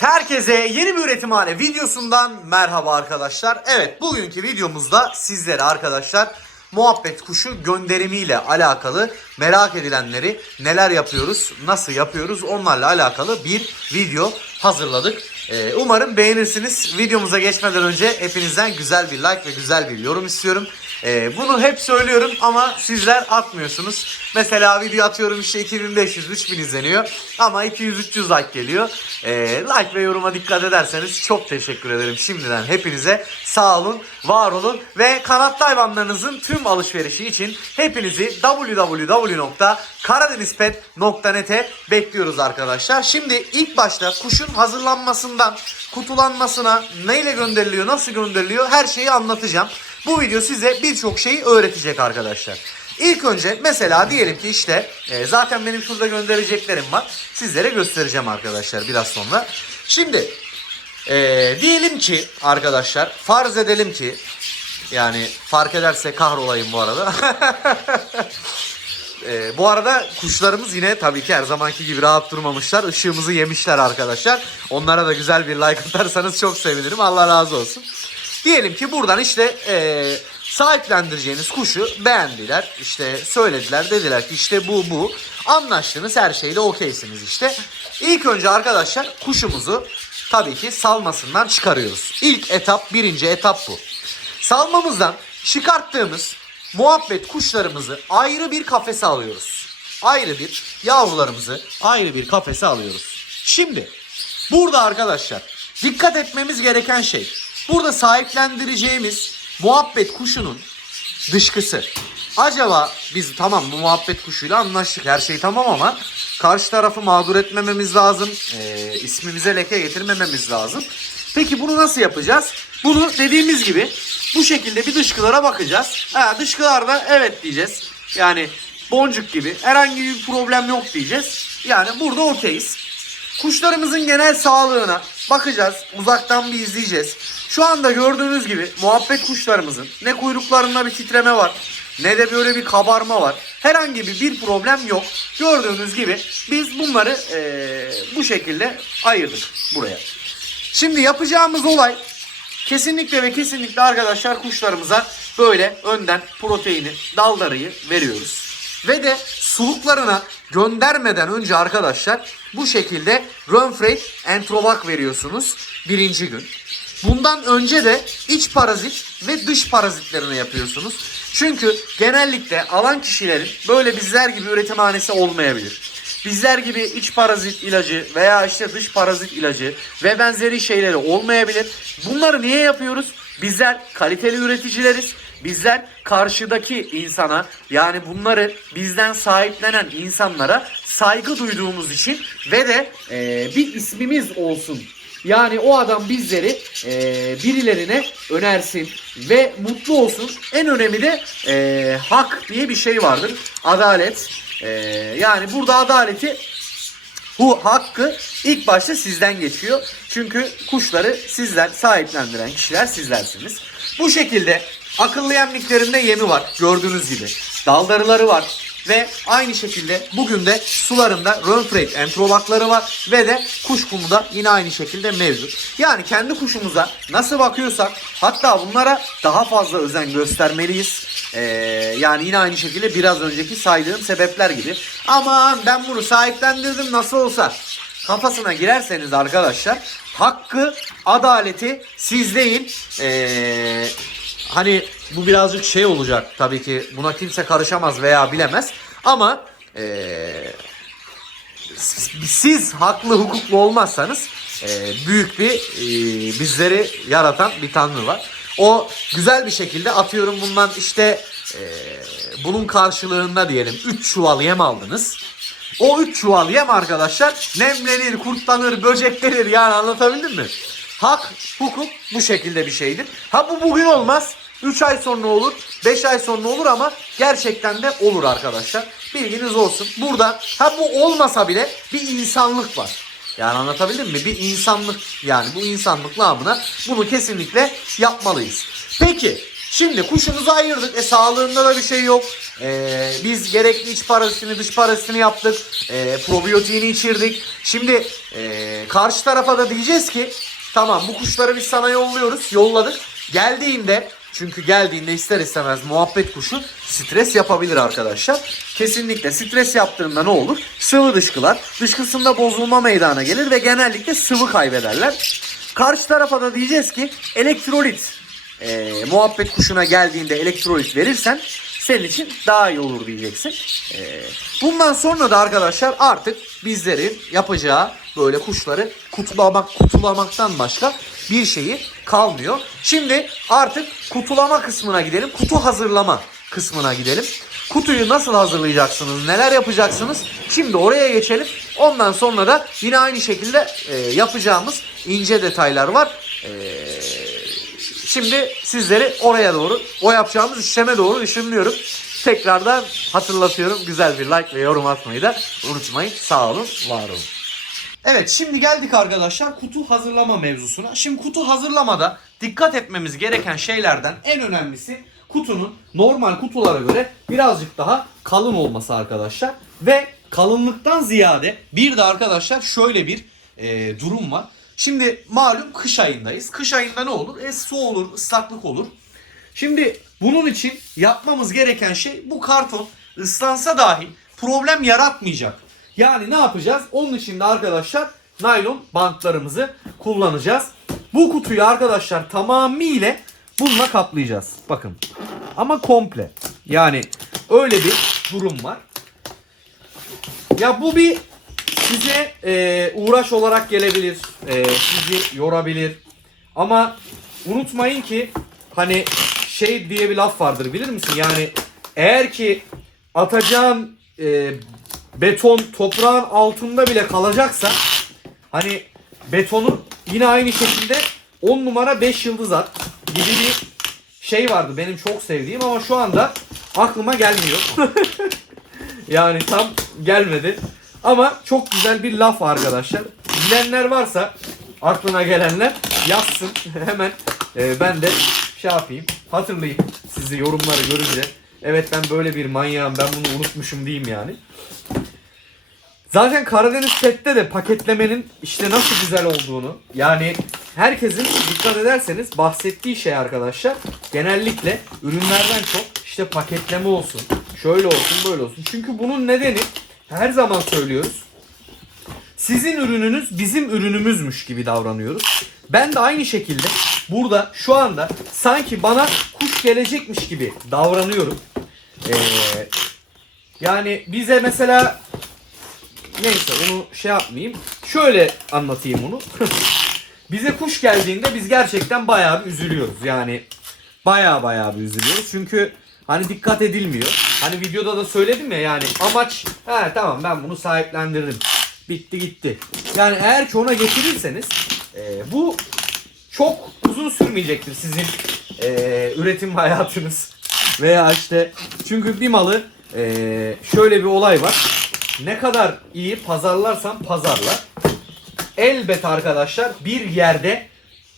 herkese yeni bir üretimhane videosundan merhaba arkadaşlar. Evet, bugünkü videomuzda sizlere arkadaşlar muhabbet kuşu gönderimiyle alakalı merak edilenleri neler yapıyoruz, nasıl yapıyoruz onlarla alakalı bir video hazırladık. Ee, umarım beğenirsiniz. Videomuza geçmeden önce hepinizden güzel bir like ve güzel bir yorum istiyorum. Ee, bunu hep söylüyorum ama sizler atmıyorsunuz. Mesela video atıyorum işte 2500-3000 izleniyor ama 200-300 like geliyor. Ee, like ve yoruma dikkat ederseniz çok teşekkür ederim şimdiden hepinize. Sağ olun, var olun ve kanatlı hayvanlarınızın tüm alışverişi için hepinizi www.karadenizpet.net'e bekliyoruz arkadaşlar. Şimdi ilk başta kuşun hazırlanmasından kutulanmasına neyle gönderiliyor, nasıl gönderiliyor her şeyi anlatacağım. Bu video size birçok şeyi öğretecek arkadaşlar. İlk önce mesela diyelim ki işte e, zaten benim şurada göndereceklerim var. Sizlere göstereceğim arkadaşlar biraz sonra. Şimdi e, diyelim ki arkadaşlar farz edelim ki yani fark ederse kahrolayım bu arada. E, bu arada kuşlarımız yine tabii ki her zamanki gibi rahat durmamışlar. Işığımızı yemişler arkadaşlar. Onlara da güzel bir like atarsanız çok sevinirim. Allah razı olsun. Diyelim ki buradan işte e, sahiplendireceğiniz kuşu beğendiler. İşte söylediler dediler ki işte bu bu. Anlaştınız her şeyle okeysiniz işte. İlk önce arkadaşlar kuşumuzu tabii ki salmasından çıkarıyoruz. İlk etap birinci etap bu. Salmamızdan çıkarttığımız muhabbet kuşlarımızı ayrı bir kafese alıyoruz. Ayrı bir yavrularımızı ayrı bir kafese alıyoruz. Şimdi burada arkadaşlar dikkat etmemiz gereken şey burada sahiplendireceğimiz muhabbet kuşunun dışkısı. Acaba biz tamam muhabbet kuşuyla anlaştık her şey tamam ama karşı tarafı mağdur etmememiz lazım. Ee, ismimize leke getirmememiz lazım. Peki bunu nasıl yapacağız? Bunu dediğimiz gibi bu şekilde bir dışkılara bakacağız. Ha, dışkılarda evet diyeceğiz. Yani boncuk gibi herhangi bir problem yok diyeceğiz. Yani burada okeyiz. Kuşlarımızın genel sağlığına bakacağız. Uzaktan bir izleyeceğiz. Şu anda gördüğünüz gibi muhabbet kuşlarımızın ne kuyruklarında bir titreme var ne de böyle bir kabarma var. Herhangi bir, bir problem yok. Gördüğünüz gibi biz bunları eee, bu şekilde ayırdık buraya. Şimdi yapacağımız olay kesinlikle ve kesinlikle arkadaşlar kuşlarımıza böyle önden proteini, daldarıyı veriyoruz. Ve de suluklarına göndermeden önce arkadaşlar bu şekilde Rönfrey Entrobak veriyorsunuz birinci gün. Bundan önce de iç parazit ve dış parazitlerini yapıyorsunuz. Çünkü genellikle alan kişilerin böyle bizler gibi üretimhanesi olmayabilir. Bizler gibi iç parazit ilacı veya işte dış parazit ilacı ve benzeri şeyleri olmayabilir. Bunları niye yapıyoruz? Bizler kaliteli üreticileriz. Bizler karşıdaki insana yani bunları bizden sahiplenen insanlara saygı duyduğumuz için ve de eee, bir ismimiz olsun yani o adam bizleri e, birilerine önersin ve mutlu olsun. En önemli de e, hak diye bir şey vardır. Adalet. E, yani burada adaleti bu hakkı ilk başta sizden geçiyor. Çünkü kuşları sizler sahiplendiren kişiler sizlersiniz. Bu şekilde akıllı yemliklerinde yemi var gördüğünüz gibi. Daldarıları var. Ve aynı şekilde bugün de sularında Rönfrey entrobakları var ve de kuş kumu da yine aynı şekilde mevcut. Yani kendi kuşumuza nasıl bakıyorsak hatta bunlara daha fazla özen göstermeliyiz. Ee, yani yine aynı şekilde biraz önceki saydığım sebepler gibi. Aman ben bunu sahiplendirdim nasıl olsa kafasına girerseniz arkadaşlar hakkı, adaleti sizleyin. Ee, hani bu birazcık şey olacak tabii ki buna kimse karışamaz veya bilemez ama ee, siz haklı hukuklu olmazsanız ee, büyük bir ee, bizleri yaratan bir tanrı var. O güzel bir şekilde atıyorum bundan işte ee, bunun karşılığında diyelim 3 çuval yem aldınız. O 3 çuval yem arkadaşlar nemlenir, kurtlanır, böceklenir yani anlatabildim mi? Hak, hukuk bu şekilde bir şeydir. Ha bu bugün olmaz. 3 ay sonra olur, 5 ay sonra olur ama gerçekten de olur arkadaşlar. Bilginiz olsun. Burada ha bu olmasa bile bir insanlık var. Yani anlatabildim mi? Bir insanlık yani bu insanlık namına bunu kesinlikle yapmalıyız. Peki Şimdi kuşumuzu ayırdık. E sağlığında da bir şey yok. E, biz gerekli iç parazitini dış parazitini yaptık. E, probiyotiğini içirdik. Şimdi e, karşı tarafa da diyeceğiz ki tamam bu kuşları biz sana yolluyoruz. Yolladık. Geldiğinde çünkü geldiğinde ister istemez muhabbet kuşu stres yapabilir arkadaşlar. Kesinlikle stres yaptığında ne olur? Sıvı dışkılar. Dışkısında bozulma meydana gelir ve genellikle sıvı kaybederler. Karşı tarafa da diyeceğiz ki elektrolit e, muhabbet kuşuna geldiğinde elektrolit verirsen senin için daha iyi olur diyeceksin. E, bundan sonra da arkadaşlar artık bizlerin yapacağı böyle kuşları kutulamak kutulamaktan başka bir şeyi kalmıyor. Şimdi artık kutulama kısmına gidelim. Kutu hazırlama kısmına gidelim. Kutuyu nasıl hazırlayacaksınız? Neler yapacaksınız? Şimdi oraya geçelim. Ondan sonra da yine aynı şekilde e, yapacağımız ince detaylar var. E, şimdi sizleri oraya doğru, o yapacağımız işleme doğru ışınlıyorum. Tekrardan hatırlatıyorum. Güzel bir like ve yorum atmayı da unutmayın. Sağ olun, var olun. Evet şimdi geldik arkadaşlar kutu hazırlama mevzusuna. Şimdi kutu hazırlamada dikkat etmemiz gereken şeylerden en önemlisi kutunun normal kutulara göre birazcık daha kalın olması arkadaşlar. Ve kalınlıktan ziyade bir de arkadaşlar şöyle bir e, durum var. Şimdi malum kış ayındayız. Kış ayında ne olur? E, su olur, ıslaklık olur. Şimdi bunun için yapmamız gereken şey bu karton ıslansa dahi problem yaratmayacak. Yani ne yapacağız? Onun için de arkadaşlar naylon bantlarımızı kullanacağız. Bu kutuyu arkadaşlar tamamıyla bununla kaplayacağız. Bakın. Ama komple. Yani öyle bir durum var. Ya bu bir size e, uğraş olarak gelebilir. E, sizi yorabilir. Ama unutmayın ki hani şey diye bir laf vardır bilir misin? Yani eğer ki atacağın e, beton toprağın altında bile kalacaksa hani betonu yine aynı şekilde 10 numara 5 yıldız at gibi bir şey vardı benim çok sevdiğim ama şu anda aklıma gelmiyor. yani tam gelmedi. Ama çok güzel bir laf arkadaşlar. Bilenler varsa aklına gelenler yazsın. Hemen e, ben de şey yapayım. Hatırlayayım sizi yorumları görünce. Evet ben böyle bir manyağım ben bunu unutmuşum diyeyim yani. Zaten Karadeniz Pet'te de paketlemenin işte nasıl güzel olduğunu yani herkesin dikkat ederseniz bahsettiği şey arkadaşlar genellikle ürünlerden çok işte paketleme olsun şöyle olsun böyle olsun. Çünkü bunun nedeni her zaman söylüyoruz sizin ürününüz bizim ürünümüzmüş gibi davranıyoruz. Ben de aynı şekilde burada şu anda sanki bana kuş gelecekmiş gibi davranıyorum. Ee, yani bize mesela neyse onu şey yapmayayım. Şöyle anlatayım onu. bize kuş geldiğinde biz gerçekten bayağı bir üzülüyoruz. Yani bayağı bayağı bir üzülüyoruz. Çünkü hani dikkat edilmiyor. Hani videoda da söyledim ya yani amaç ha tamam ben bunu sahiplendirdim. Bitti gitti. Yani eğer ki ona getirirseniz e, bu çok uzun sürmeyecektir sizin e, üretim hayatınız. Veya işte çünkü bir malı e, şöyle bir olay var. Ne kadar iyi pazarlarsan pazarla. Elbet arkadaşlar bir yerde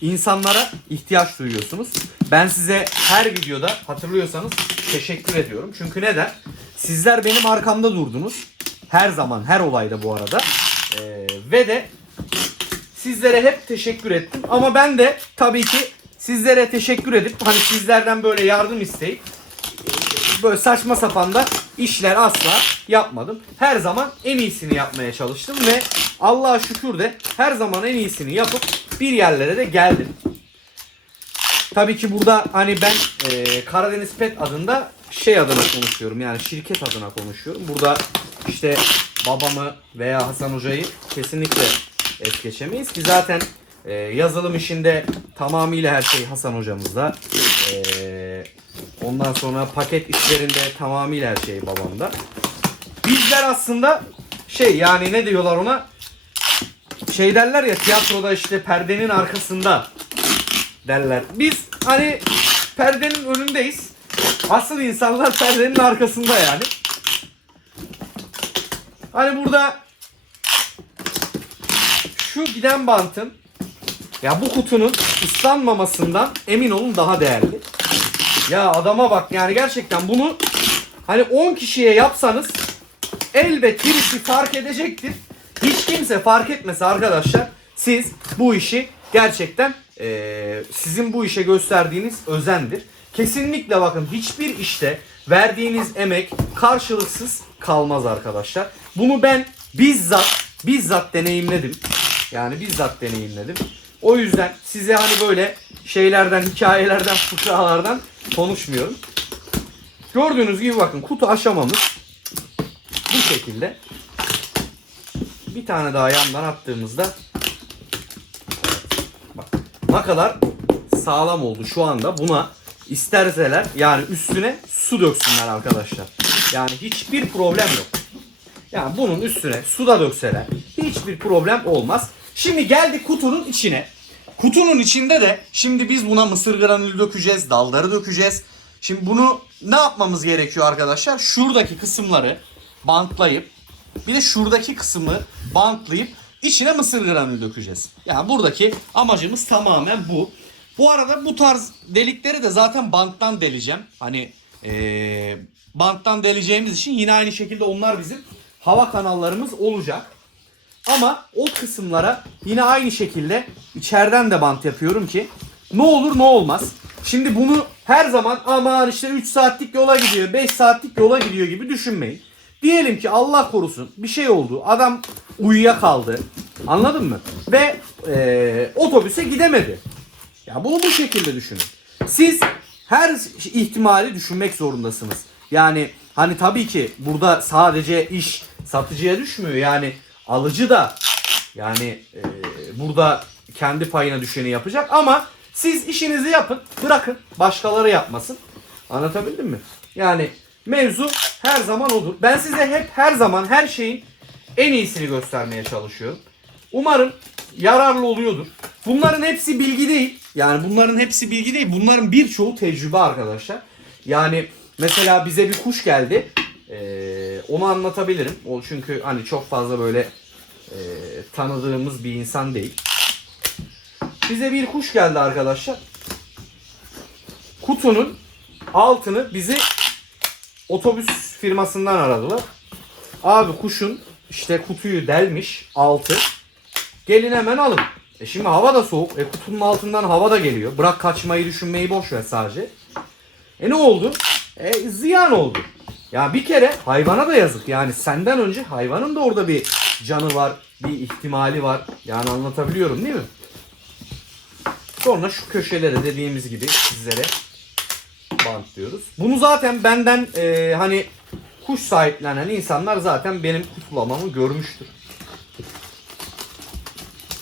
insanlara ihtiyaç duyuyorsunuz. Ben size her videoda hatırlıyorsanız teşekkür ediyorum. Çünkü neden? Sizler benim arkamda durdunuz. Her zaman, her olayda bu arada. Ee, ve de sizlere hep teşekkür ettim. Ama ben de tabii ki sizlere teşekkür edip hani sizlerden böyle yardım isteyip böyle saçma sapan da işler asla yapmadım. Her zaman en iyisini yapmaya çalıştım ve Allah'a şükür de her zaman en iyisini yapıp bir yerlere de geldim. Tabii ki burada hani ben e, Karadeniz Pet adında şey adına konuşuyorum yani şirket adına konuşuyorum. Burada işte babamı veya Hasan Hoca'yı kesinlikle es geçemeyiz ki zaten e, yazılım işinde tamamıyla her şey Hasan Hocamızda. E, ondan sonra paket işlerinde tamamıyla her şey babamda. Bizler aslında şey yani ne diyorlar ona şey derler ya tiyatroda işte perdenin arkasında derler. Biz hani perdenin önündeyiz. Asıl insanlar perdenin arkasında yani. Hani burada şu giden bantın ya bu kutunun ıslanmamasından emin olun daha değerli. Ya adama bak yani gerçekten bunu hani 10 kişiye yapsanız elbet birisi fark edecektir. Hiç kimse fark etmese arkadaşlar siz bu işi gerçekten eee, sizin bu işe gösterdiğiniz özendir. Kesinlikle bakın hiçbir işte verdiğiniz emek karşılıksız kalmaz arkadaşlar. Bunu ben bizzat bizzat deneyimledim. Yani bizzat deneyimledim. O yüzden size hani böyle şeylerden, hikayelerden, fıkralardan konuşmuyorum. Gördüğünüz gibi bakın kutu aşamamız bu şekilde. Bir tane daha yandan attığımızda bak ne kadar sağlam oldu şu anda. Buna isterseler yani üstüne su döksünler arkadaşlar. Yani hiçbir problem yok. Yani bunun üstüne su da dökseler hiçbir problem olmaz. Şimdi geldik kutunun içine. Kutunun içinde de şimdi biz buna mısır granülü dökeceğiz, dalları dökeceğiz. Şimdi bunu ne yapmamız gerekiyor arkadaşlar? Şuradaki kısımları bantlayıp bir de şuradaki kısmı bantlayıp içine mısır granülü dökeceğiz. Yani buradaki amacımız tamamen bu. Bu arada bu tarz delikleri de zaten banttan deleceğim. Hani eee banttan deleceğimiz için yine aynı şekilde onlar bizim hava kanallarımız olacak. Ama o kısımlara yine aynı şekilde içeriden de bant yapıyorum ki ne olur ne olmaz. Şimdi bunu her zaman aman işte 3 saatlik yola gidiyor, 5 saatlik yola gidiyor gibi düşünmeyin. Diyelim ki Allah korusun bir şey oldu. Adam uyuyakaldı. Anladın mı? Ve eee, otobüse gidemedi. Ya bunu bu şekilde düşünün. Siz her ihtimali düşünmek zorundasınız. Yani hani tabii ki burada sadece iş satıcıya düşmüyor. Yani alıcı da yani e, burada kendi payına düşeni yapacak ama siz işinizi yapın, bırakın başkaları yapmasın. Anlatabildim mi? Yani mevzu her zaman olur. Ben size hep her zaman her şeyin en iyisini göstermeye çalışıyorum. Umarım yararlı oluyordur. Bunların hepsi bilgi değil. Yani bunların hepsi bilgi değil. Bunların birçoğu tecrübe arkadaşlar. Yani mesela bize bir kuş geldi. Ee, onu anlatabilirim. O çünkü hani çok fazla böyle e, tanıdığımız bir insan değil. Bize bir kuş geldi arkadaşlar. Kutunun altını bizi otobüs firmasından aradılar. Abi kuşun işte kutuyu delmiş altı. Gelin hemen alın. E şimdi hava da soğuk. E kutunun altından hava da geliyor. Bırak kaçmayı düşünmeyi boş ver sadece. E ne oldu? E ziyan oldu. Ya bir kere hayvana da yazık. Yani senden önce hayvanın da orada bir canı var. Bir ihtimali var. Yani anlatabiliyorum değil mi? Sonra şu köşelere dediğimiz gibi sizlere bantlıyoruz. Bunu zaten benden e, hani kuş sahiplenen insanlar zaten benim kutulamamı görmüştür.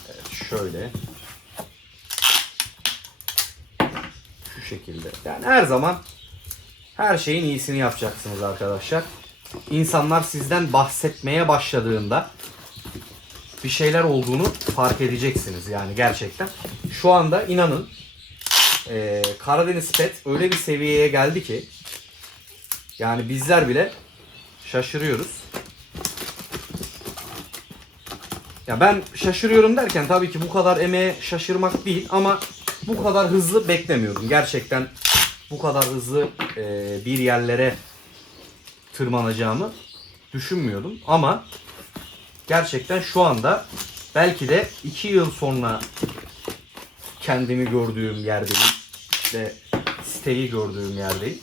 Evet, şöyle. Şu şekilde. Yani her zaman her şeyin iyisini yapacaksınız arkadaşlar. İnsanlar sizden bahsetmeye başladığında bir şeyler olduğunu fark edeceksiniz yani gerçekten. Şu anda inanın eee, Karadeniz Pet öyle bir seviyeye geldi ki yani bizler bile şaşırıyoruz. Ya ben şaşırıyorum derken tabii ki bu kadar emeğe şaşırmak değil ama bu kadar hızlı beklemiyordum. Gerçekten bu kadar hızlı eee, bir yerlere tırmanacağımı düşünmüyordum ama gerçekten şu anda belki de 2 yıl sonra kendimi gördüğüm yerdeyim. İşte siteyi gördüğüm yerdeyim.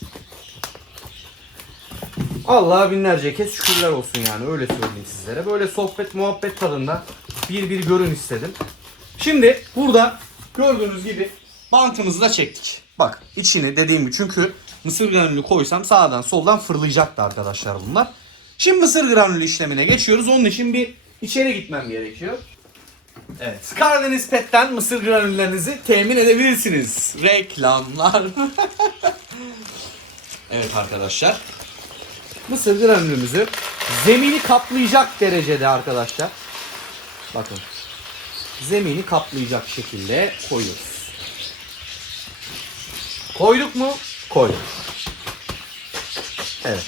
Allah'a binlerce kez şükürler olsun yani öyle söyleyeyim sizlere. Böyle sohbet muhabbet tadında bir bir görün istedim. Şimdi burada gördüğünüz gibi bantımızı da çektik. Bak içini dediğim gibi çünkü mısır granülü koysam sağdan soldan fırlayacaktı arkadaşlar bunlar. Şimdi mısır granülü işlemine geçiyoruz. Onun için bir içeri gitmem gerekiyor. Evet. Karadeniz Pet'ten mısır granüllerinizi temin edebilirsiniz. Reklamlar. evet arkadaşlar. Mısır granülümüzü zemini kaplayacak derecede arkadaşlar. Bakın. Zemini kaplayacak şekilde koyuyoruz. Koyduk mu? Koyduk. Evet.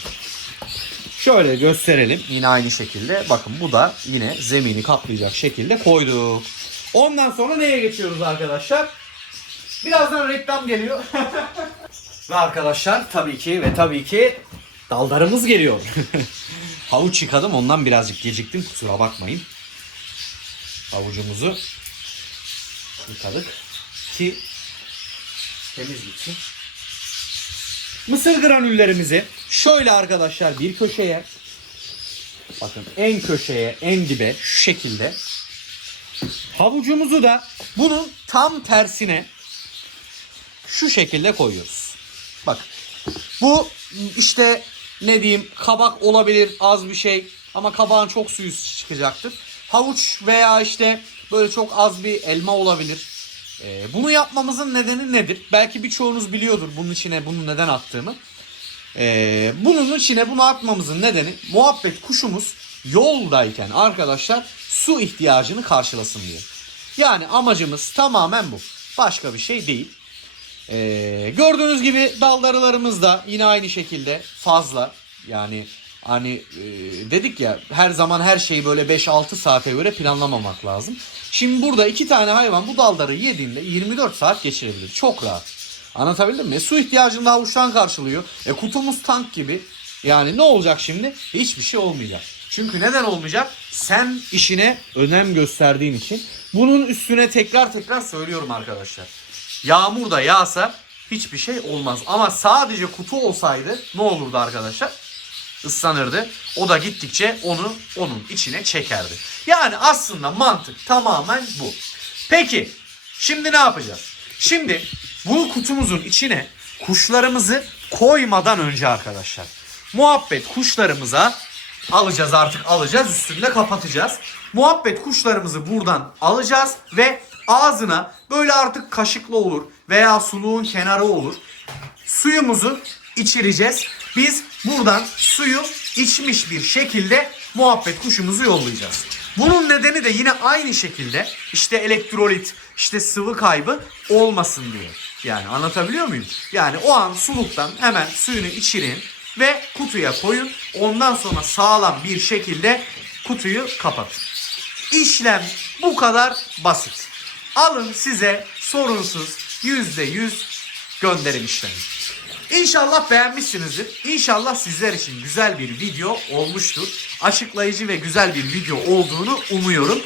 Şöyle gösterelim yine aynı şekilde. Bakın bu da yine zemini kaplayacak şekilde koyduk. Ondan sonra neye geçiyoruz arkadaşlar? Birazdan reklam geliyor. Ve arkadaşlar tabii ki ve tabii ki daldarımız geliyor. Havuç yıkadım ondan birazcık geciktim kusura bakmayın. Havucumuzu yıkadık ki temiz gitsin. Mısır granüllerimizi şöyle arkadaşlar bir köşeye bakın en köşeye en dibe şu şekilde havucumuzu da bunun tam tersine şu şekilde koyuyoruz. Bak bu işte ne diyeyim kabak olabilir az bir şey ama kabağın çok suyu çıkacaktır. Havuç veya işte böyle çok az bir elma olabilir. Ee, bunu yapmamızın nedeni nedir? Belki birçoğunuz biliyordur bunun içine bunu neden attığımı. Ee, bunun içine bunu atmamızın nedeni muhabbet kuşumuz yoldayken arkadaşlar su ihtiyacını karşılasın diye. Yani amacımız tamamen bu. Başka bir şey değil. Ee, gördüğünüz gibi daldarılarımız da yine aynı şekilde fazla. Yani hani e, dedik ya her zaman her şeyi böyle 5-6 saate göre planlamamak lazım. Şimdi burada iki tane hayvan bu daldarı yediğinde 24 saat geçirebilir. Çok rahat. Anlatabildim mi? Su ihtiyacını da havuçtan karşılıyor. E kutumuz tank gibi. Yani ne olacak şimdi? Hiçbir şey olmayacak. Çünkü neden olmayacak? Sen işine önem gösterdiğin için. Bunun üstüne tekrar tekrar söylüyorum arkadaşlar. Yağmur da yağsa hiçbir şey olmaz. Ama sadece kutu olsaydı ne olurdu arkadaşlar? Islanırdı. O da gittikçe onu onun içine çekerdi. Yani aslında mantık tamamen bu. Peki şimdi ne yapacağız? Şimdi bu kutumuzun içine kuşlarımızı koymadan önce arkadaşlar muhabbet kuşlarımıza alacağız artık alacağız üstünde kapatacağız. Muhabbet kuşlarımızı buradan alacağız ve ağzına böyle artık kaşıkla olur veya suluğun kenarı olur. Suyumuzu içireceğiz. Biz buradan suyu içmiş bir şekilde muhabbet kuşumuzu yollayacağız. Bunun nedeni de yine aynı şekilde işte elektrolit, işte sıvı kaybı olmasın diye. Yani anlatabiliyor muyum? Yani o an suluktan hemen suyunu içirin ve kutuya koyun. Ondan sonra sağlam bir şekilde kutuyu kapatın. İşlem bu kadar basit. Alın size sorunsuz %100 gönderim işlemi. İnşallah beğenmişsinizdir. İnşallah sizler için güzel bir video olmuştur. Açıklayıcı ve güzel bir video olduğunu umuyorum.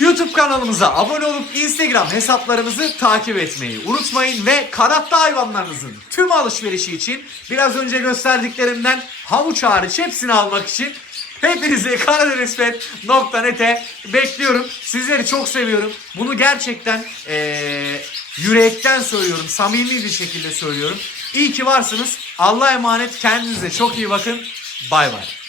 YouTube kanalımıza abone olup Instagram hesaplarımızı takip etmeyi unutmayın ve kanatlı hayvanlarınızın tüm alışverişi için biraz önce gösterdiklerimden havuç hariç hepsini almak için hepinizi karadenizpet.net'e bekliyorum. Sizleri çok seviyorum. Bunu gerçekten eee, yürekten söylüyorum. Samimi bir şekilde söylüyorum. İyi ki varsınız. Allah'a emanet. Kendinize çok iyi bakın. Bay bay.